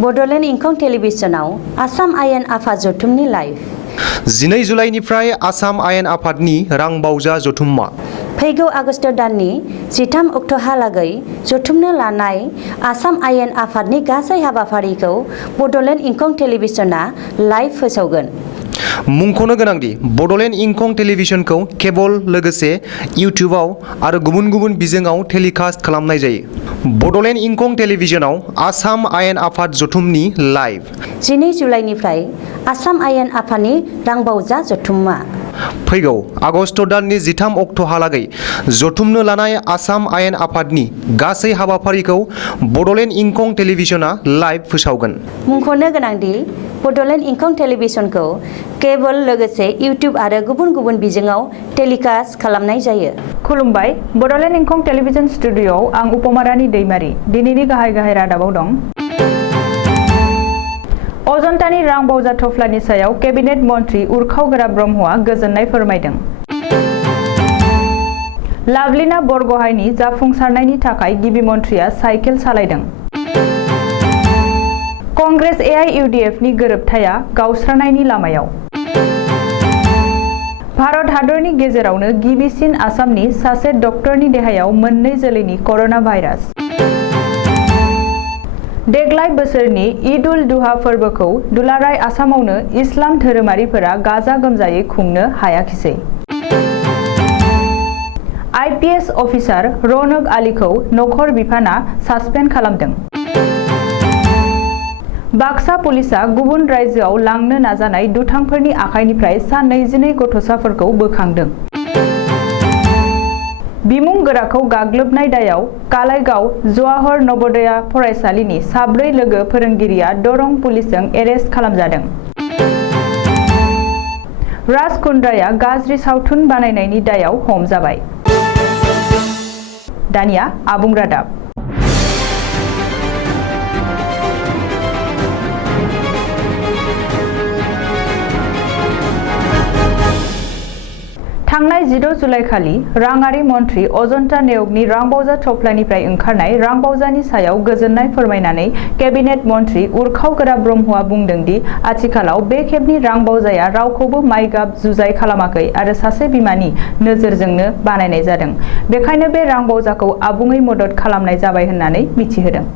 बड'लेण्ड इंखं टेलिभिजनाव आसाम आयेन आफाद जथुमनि लाइभ 12 जुलाइनिफ्राय आसाम आयेन आफादनि रां बावजा जथुम्मा फैगौ आगस्ट दाननि 13 अक्ट'हालागै जथुमनो लानाय आसाम आयेन आफादनि गासै हाबाफारिखौ बड'लेण्ड इंखं टेलिभिजना लाइभ फोसावगोन। मुंख'नो गोनांदि बड'लेण्ड इंखं टेलिभिजनखौ केबल लोगोसे इउटिउबआव आरो गुबुन गुबुन बिजोङाव टेलिकास्ट खालामनाय जायो। बड'लेण्ड इंखं टेलिभिजनाव आसाम आयेन आफाद जथुमनि लाइभ 12 जुलाइनिफ्राय आसाम आयेन आफादनि रांबावजा जथुम्मा फैगौ आगस्ट दाननि 13 अक्ट'हालागै जथुमनो लानाय आसाम आयेन आफादनि गासै हाबाफारिखौ बड'लेण्ड इंखं टेलिभिजना लाइभ फोसावगोन। मुंख'नो गोनांदि बड'लेण्ड इंखं टेलिभिजनखौ केबल लोगोसे इउटिउब आरो गुबुन गुबुन बिजोङाव टेलिकास्ट खालामनाय जायो। खुलुमबाय, बड'लेण्ड इंखं टेलिभिजन स्टुडिअ'आव आं उपमारानि दैमारि दिनैनि गाहाय रादाबाव दं। अजन्तानि रां बावजा थफ्लानि सायाव केबिनेट मन्त्रि उरखावगोरा ब्रह्मआ गोजोननाय फोरमायदों। लाभलिना बरग'हाइनि जाफुंसारनायनि थाखाय गिबि मन्थ्रिया साइकेल सालायदों। कंग्रेस AIUDF नि गोरोबथाया गावस्रानायनि लामायाव। भारत हादरनि गेजेरावनो गिबिसिन आसामनि सासे डक्टरनि देहायाव मोननै जोलैनि कर'ना भाइरास। देग्लाय बोसोरनि ईद उल जुहा फोरबोखौ दुलाराय आसामावनो इस्लाम धोरोमारिफोरा गाजा गोमजायै खुंनो हायाखिसै। IPS अफिसार रौनक आलीखौ नखर बिफाना सासपेन्ड खालामदों। बाक्सा पुलिसा गुबुन रायजोआव लांनो नाजानाय दुथांफोरनि आखाइनिफ्राय सा 22 गथ'साफोरखौ बोखांदों। बिमुं गोराखौ गाग्लोबनाय दायाव कालाइगाव जवाहर नवोदया फरायसालिनि 4 लोगो फोरोंगिरिया दरं पुलिसजों एरेस्ट खालामजादों। राज कुन्द्राया गाज्रि सावथुन बानायनायनि दायाव हमजाबाय। दानिया आबुं रादाब। थांनाय 16 जुलाइ खालि राङारि मन्थ्रि अजन्ता नेउगनि रांबावजा थफ्लानिफ्राय ओंखारनाय रांबावजानि सायाव गोजोननाय फोरमायनानै केबिनेट मन्थ्रि उरखावगोरा ब्रह्मआ बुंदों दि आथिखालाव बे खेबनि रांबावजाया रावखौबो माइगाब जुजाय खालामाखै आरो सासे बिमानि नोजोरजोंनो बानायनाय जादों। बेखायनो बे रांबावजाखौ आबुङै मदद खालामनाय जाबाय होननानै मिथिहोदों।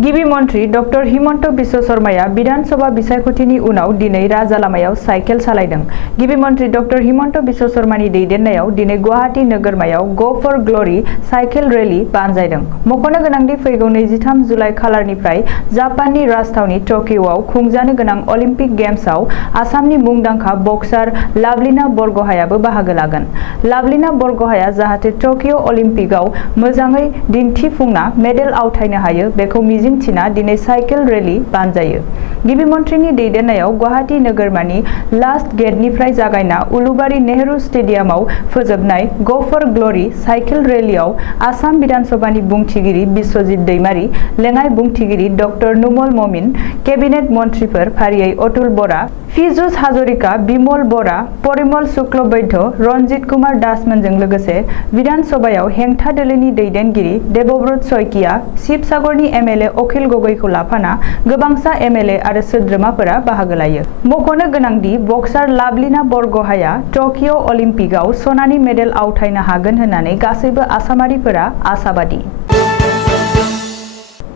गिबि मन्थ्रि डक्टर हिमन्त बिश्व शर्माया विधान सभा बिसायख'थिनि उनाव दिनै राजालामायाव साइकेल सालायदों। गिबि मन्थ्रि डक्टर हिमन्त बिश्व शर्मानि दैदेननायाव दिनै गुवाहाटी नोगोरमायाव ग फर ग्ल'रि साइकेल रेली बानजायदों। मख'नो गोनांदि फैगौ 23 जुलाइ खालारनिफ्राय जापाननि राजथावनि टकिअ'आव खुंजानो गोनां अलिम्पिक गेम्सआव आसामनि मुंदांखा बक्सार लाभलिना बरग'हाइआबो बाहागो लागोन। लाभलिना बरग'हाइआ जाहाथे टकिअ' अलिम्पिकआव मोजाङै दिन्थिफुंना मेडेल आवथायनो हायो बेखौ मिजिंथिना दिनै साइकेल रेली बानजायो। गिबि मन्थ्रिनि दैदेननायाव गुवाहाटी नोगोरमानि लास्ट गेटनिफ्राय जागायना उलुबारी नेहरू स्टेडियामाव फोजोबनाय ग फर ग्ल'रि साइकेल रेलीआव आसाम विधान सभानि बुंथिगिरि बिश्वजित दैमारी, लेङाइ बुंथिगिरि डक्टर नुमल ममिन, केबिनेट मन्थ्रिफोर फारियै अतुल बरा, पीयूष हाजरिका, बिमल बरा, परिमल शुक्लबैद्य, रन्जित कुमार दासमोनजों लोगोसे विधान सभायाव हेंथा दोलोनि दैदेनगिरि देबब्रत शइकिया, शिबसागरनि MLA अखिल गगैखौ लाफाना गोबांसा MLA आरो सोद्रोमाफोरा बाहागो लायो। मख'नो गोनांदि बक्सार लाभलिना बरग'हाइआ टकिअ' अलिम्पिकआव सनानि मेडेल आवथायनो हागोन होननानै गासैबो आसामारिफोरा आसाबादि।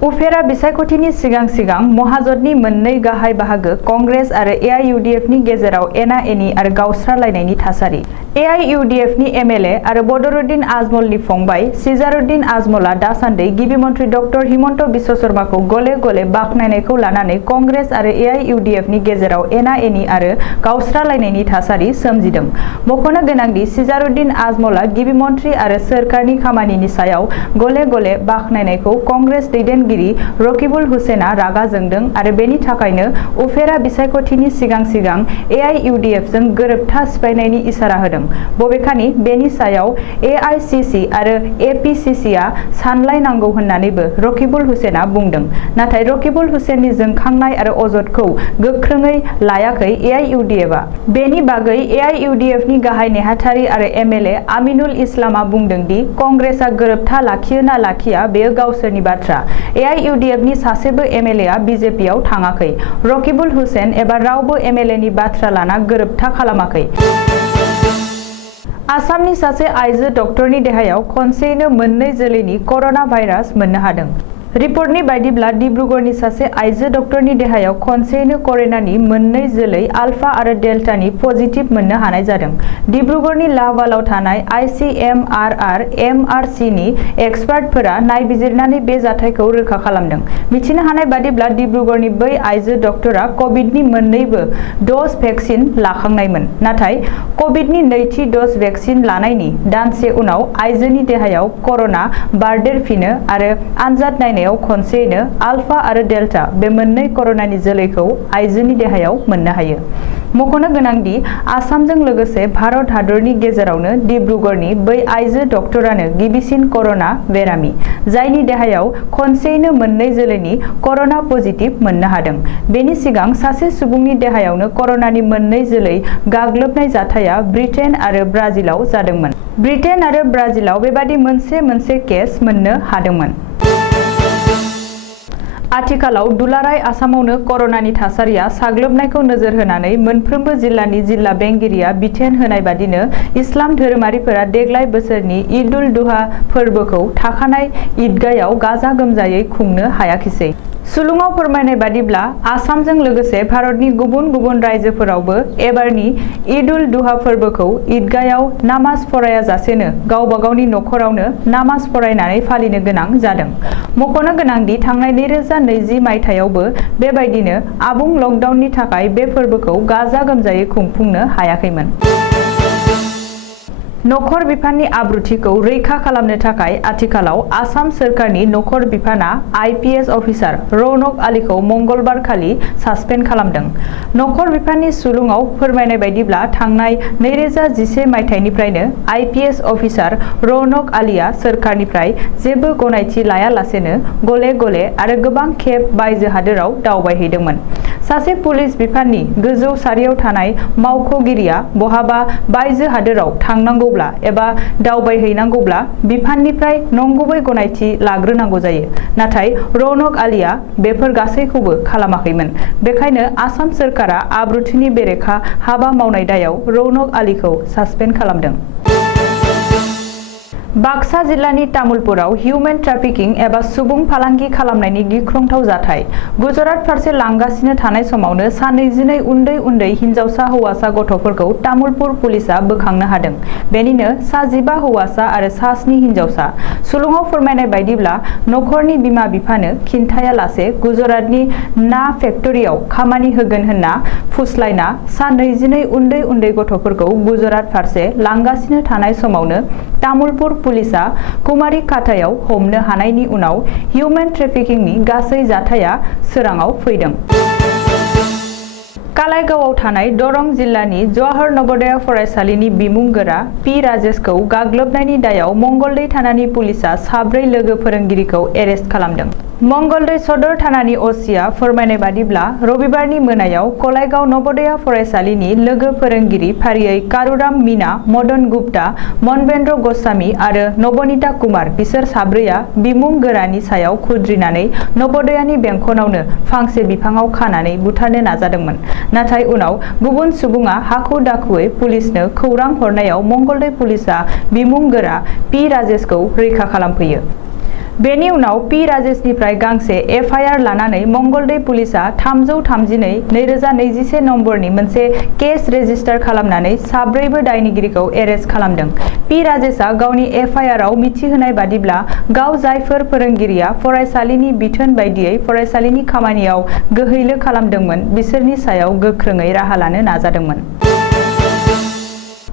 उफेरा बिसायख'थिनि सिगां महाजोतनि मोननै गाहाय बाहागो कंग्रेस आरो AIUDF नि गेजेराव एना-एनि आरो गावस्रालायनायनि थासारि। AIUDF नि MLA आरो बदरुद्दिन आजमलनि फंबाय सिजारुद्दिन आजमलआ दासान्दि गिबि मन्थ्रि डक्टर हिमन्त बिश्व शर्माखौ गले गले बाख्नायनायखौ लानानै कंग्रेस आरो AIUDF नि गेजेराव एना-एनि आरो गावस्रालायनायनि थासारि सोमजिदों। मख'नो गोनांदि सिजारुद्दिन आजमलआ गिबि मन्थ्रि आरो सोरखारनि खामानिनि सायाव गले गले बाख्नायनायखौ कंग्रेस दैदेनगिरि रकिबुल हुसेना रागा जोंदों आरो बेनि थाखायनो उफेरा बिसायख'थिनि सिगां AIUDF जों गोरोबथा सिफायनायनि इसारा होदों। जादों। बबेखानि बेनि सायाव AICC आरो APCC आ सानलायनांगौ होननानैबो रकिबुल हुसेना बुंदों। नाथाय रकिबुल हुसेननि जोंखांनाय आरो अजदखौ गोख्रोङै लायाखै AIUDF आ। बेनि बागै AIUDF नि गाहाय नेहाथारि आरो MLA आमिनुल इस्लामा बुंदों दि कंग्रेसआ गोरोबथा लाखियो ना लाखिया बेयो गावसोरनि बाथ्रा। AIUDF नि सासेबो MLA आ BJP आव थाङाखै। रकिबुल हुसेन एबा रावबो MLA नि बाथ्रा लाना गोरोबथा खालामाखै। आसामनि सासे आइजो डक्टरनि देहायाव खनसेयैनो मोननै जोलैनि कर'ना भाइरास मोननो हादों। रिपर्टनि बायदिब्ला डिब्रुगड़नि सासे आइजो डक्टरनि देहायाव खनसेयैनो करेनानि मोननै जोलै आल्फा आरो डेल्टानि पजिटिभ मोननो हानाय जादों। डिब्रुगड़नि लाहवालाव थानाय ICMRR MRC नि एक्सपार्टफोरा नायबिजिरनानै बे जाथायखौ रोखा खालामदों। मिथिनो हानाय बादिब्ला डिब्रुगड़नि बै आइजो डक्टरा कभिडनि मोन्नैबो ड'ज भेक्सिन लाखांनायमोन। नाथाय कभिडनि नैथि ड'ज भेक्सिन लानायनि दानसे उनाव आइजोनि देहायाव कर'ना बारदेरफिनो आरो आनजाद नायनायाव खनसेयैनो आल्फा आरो डेल्टा बे मोननै कर'नानि जोलैखौ आइजोनि देहायाव मोननो हायो। मख'नो गोनांदि आसामजों लोगोसे भारत हादरनि गेजेरावनो डिब्रुगड़नि बै आइजो डक्टरानो गिबिसिन कर'ना बेरामि, जायनि देहायाव खनसेयैनो मोननै जोलैनि कर'ना पजिटिभ मोननो हादों। बेनि सिगां सासे सुबुंनि देहायावनो कर'नानि मोननै जोलै गाग्लोबनाय जाथाया ब्रिटेन आरो ब्राजिलाव जादोंमोन। ब्रिटेन आरो ब्राजिलाव बेबादि मोनसे केस मोननो हादोंमोन। आथिखालाव दुलाराय आसामावनो कर'नानि थासारिया साग्लोबनायखौ नोजोर होनानै मोनफ्रोमबो जिल्लानि जिल्ला बेंगिरिया बिथोन होनाय बादिनो इस्लाम धोरोमारिफोरा देग्लाय बोसोरनि ईद उल जुहा फोरबोखौ थाखानाय ईदगाहयाव गाजा गोमजायै खुंनो हायाखिसै। सुलुङाव फोरमायनाय बादिब्ला आसामजों लोगोसे भारतनि गुबुन गुबुन रायजोफोरावबो एबारनि ईद उल जुहा फोरबोखौ ईदगाहयाव नामाज फरायाजासेनो गावबा गावनि नखरावनो नामाज फरायनानै फालिनो गोनां जादों। मख'नो गोनांदि थांनाय 2020 मायथाइयावबो बेबायदिनो आबुं लकडाउननि थाखाय बे फोरबोखौ गाजा गोमजायै खुंफुंनो हायाखैमोन। नखर बिफाननि आब्रुथिखौ रैखा खालामनो थाखाय आथिखालाव आसाम सोरखारनि नखर बिफाना IPS अफिसार रौनक आलीखौ मंगलबार खालि सासपेन्ड खालामदों। नखर बिफाननि सुलुङाव फोरमायनाय बायदिब्ला थांनाय 2011 मायथाइनिफ्रायनो IPS अफिसार रौनक आलीया सोरखारनिफ्राय जेबो गनायथि लायालासेनो गले गले आरो गोबां खेब बायजो हादोराव दावबायहैदोंमोन। सासे पुलिस बिफाननि गोजौ सारियाव थानाय मावख'गिरिया बहाबा बायजो हादोराव थांनांगौ एबा दावबायहैनांगौब्ला बिफाननिफ्राय नंगुबै गनायथि लाग्रोनांगौ जायो। नाथाय रौनक आलीया बेफोर गासैखौबो खालामाखैमोन। बेखायनो आसाम सोरखारा आब्रुथिनि बेरेखा हाबा मावनाय दायाव रौनक आलीखौ सासपेन्ड खालामदों। बाक्सा जिल्लानि तामुलपुराव हिउमेन ट्राफिकिं एबा सुबुं फालांगि खालामनायनि गिख्रंथाव जाथाय। गुजरात फारसे लांगासिनो थानाय समावनो सा 22 उन्दै हिनजावसा हौवासा गथ'फोरखौ तामुलपुर पुलिसआ बोखांनो हादों। बेनिनो सा 15 हौवासा आरो सा 7 हिनजावसा। सुलुङाव फोरमायनाय बायदिब्ला नखरनि बिमा बिफानो खिन्थायालासे गुजरातनि ना फेक्टरियाव खामानि होगोन होनना फुस्लायना सा 22 उन्दै गथ'फोरखौ गुजरात फारसे लांगासिनो थानाय समावनो तामुलपुर पुलिसआ कुमारी खाथायाव हमनो हानायनि उनाव हिउमेन ट्रेफिकिंनि गासै जाथाया सोराङाव फैदों। कालाइगावआव थानाय दरं जिल्लानि जवाहर नवोदय फरायसालिनि बिमुंगोरा पि राजेशखौ गाग्लोबनायनि दायाव मंगलदै थानानि पुलिसआ 4 लोगो फोरोंगिरिखौ एरेस्ट खालामदों। मंगलदै सदर थानानि असिआ फोरमायनाय बादिब्ला रबिबारनि मोनायाव कलाइगाव नवोदय फरायसालिनि लोगो फोरोंगिरि फारियै कारुराम मीना, मदन गुप्ता, मनबेन्द्र गस्वामी आरो नवनीता कुमार बिसोर 4आ बिमुं गोरानि सायाव खुद्रिनानै नवोदयनि बेंखनावनो फांसे बिफाङाव खानानै बुथारनो नाजादोंमोन। नाथाय उनाव गुबुन सुबुङा हाखु दाखुयै पुलिसनो खौरां हरनायाव मंगलदै पुलिसआ बिमुं गोरा पि राजेशखौ रैखा खालामफैयो। बेनि उनाव पि राजेशनिफ्राय गांसे FIR लानानै मंगलदै पुलिसआ 332/2021 नम्बरनि मोनसे केस रेजिस्टार खालामनानै 4बो दायनिगिरिखौ एरेस्ट खालामदों। पि राजेशआ गावनि FIR आव मिथिहोनाय बादिब्ला गाव जायफोर फोरोंगिरिया फरायसालिनि बिथोन बायदियै फरायसालिनि खामानियाव गोहैलो खालामदोंमोन बिसोरनि सायाव गोख्रोङै राहा लानो नाजादोंमोन।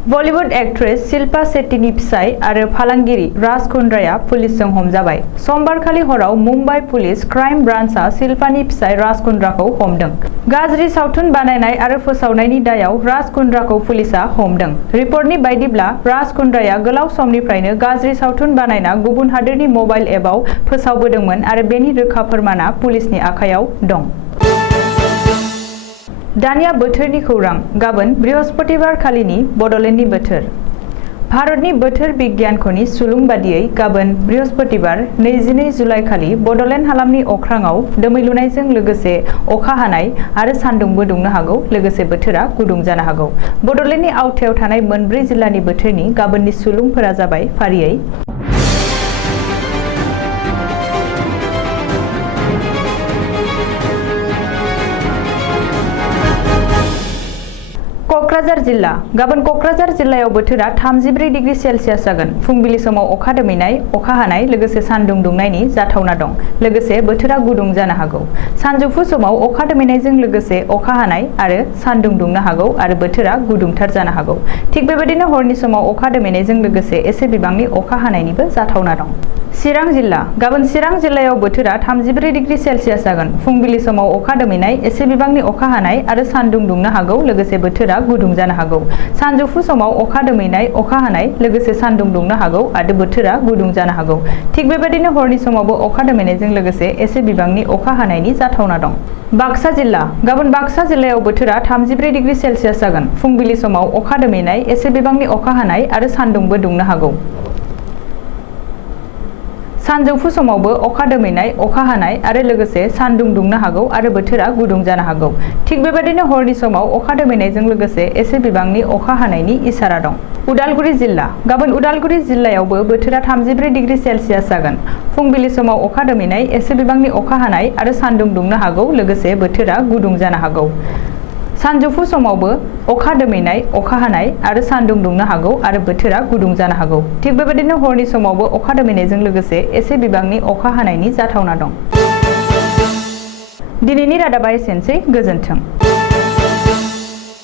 बलिउड एक्ट्रेस शिल्पा शेट्टीनि फिसाय आरो फालांगिरि राज कुंद्राया पुलिसजों हमजाबाय। समबारखालि हराव मुम्बाइ पुलिस क्राइम ब्रान्चआ शिल्पानि फिसाय राज कुंद्राखौ हमदों। गाज्रि सावथुन बानायनाय आरो फोसावनायनि दायाव राज कुंद्राखौ पुलिसआ हमदों। रिपर्टनि बायदिब्ला राज कुंद्राया गोलाव समनिफ्रायनो गाज्रि सावथुन बानायना गुबुन हादोरनि मबाइल एपआव फोसावबोदोंमोन आरो बेनि रोखा फोरमाना पुलिसनि आखायाव दं। दानिया बोथोरनि खौरां। गाबोन बृहस्पतिबार खालिनि बड'लेण्डनि बोथोर। भारतनि बोथोर बिगियानख'नि सुलुं बादियै गाबोन बृहस्पतिबार 22 जुलाइ खालि बड'लेण्ड हालामनि अख्राङाव दोमैलुनायजों लोगोसे अखा हानाय आरो सान्दुंबो दुंनो हागौ, लोगोसे बोथोरा गुदुं जानो हागौ। बड'लेण्डनि आवथायाव थानाय मोनब्रै जिल्लानि बोथोरनि गाबोननि सुलुंफोरा जाबाय फारियै क'क्राझार जिल्ला। गाबोन क'क्राझार जिल्लायाव बोथोरा 34 डिग्री सेल्सियास जागोन। फुंबिलि समाव अखा दोमैनाय, अखा हानाय लोगोसे सान्दुं दुंनायनि जाथावना दं, लोगोसे बोथोरा गुदुं जानो हागौ। सानजौफु समाव अखा दोमैनायजों लोगोसे अखा हानाय आरो सान्दुं दुंनो हागौ आरो बोथोरा गुदुंथार जानो हागौ। थिग बेबायदिनो हरनि समाव अखा दोमैनायजों लोगोसे एसे बिबांनि अखा हानायनिबो जाथावना दं। चिरां जिल्ला। गाबोन चिरां जिल्लायाव बोथोरा 34 डिग्री सेल्सियास जागोन। फुंबिलि समाव अखा दोमैनाय, एसे बिबांनि अखा हानाय आरो सान्दुं दुंनो हागौ, लोगोसे बोथोरा गुदुं जानो हागौ। सानजौफु समाव अखा दोमैनाय, अखा हानाय लोगोसे सान्दुं दुंनो हागौ आरो बोथोरा गुदुं जानो हागौ। थिग बेबायदिनो हरनि समावबो अखा दोमैनायजों लोगोसे एसे बिबांनि अखा हानायनि जाथावना दं। बाक्सा जिल्ला। गाबोन बाक्सा जिल्लायाव बोथोरा 34 डिग्री सेल्सियास जागोन। फुंबिलि समाव अखा दोमैनाय, एसे बिबांनि अखा हानाय आरो सान्दुंबो दुंनो हागौ। सानजौफु समावबो अखा दोमैनाय, अखा हानाय आरो लोगोसे सान्दुं दुंनो हागौ आरो बोथोरा गुदुं जानो हागौ। थिग बेबायदिनो हरनि समाव अखा दोमैनायजों लोगोसे एसे बिबांनि अखा हानायनि इसारा दं। उदालगुरि जिल्ला। गाबोन उदालगुरि जिल्लायावबो बोथोरा 34 डिग्री सेल्सियास जागोन। फुंबिलि समाव अखा दोमैनाय, एसे बिबांनि अखा हानाय आरो सान्दुं दुंनो हागौ, लोगोसे बोथोरा गुदुं जानो हागौ। सानजौफु समावबो अखा दोमैनाय, अखा हानाय आरो सान्दुं दुंनो हागौ आरो बोथोरा गुदुं जानो हागौ। थिग बेबायदिनो हरनि समावबो अखा दोमैनायजों लोगोसे एसे बिबांनि अखा हानायनि जाथावना दं। दिनैनि रादाबा एसेनोसै। गोजोन्थों।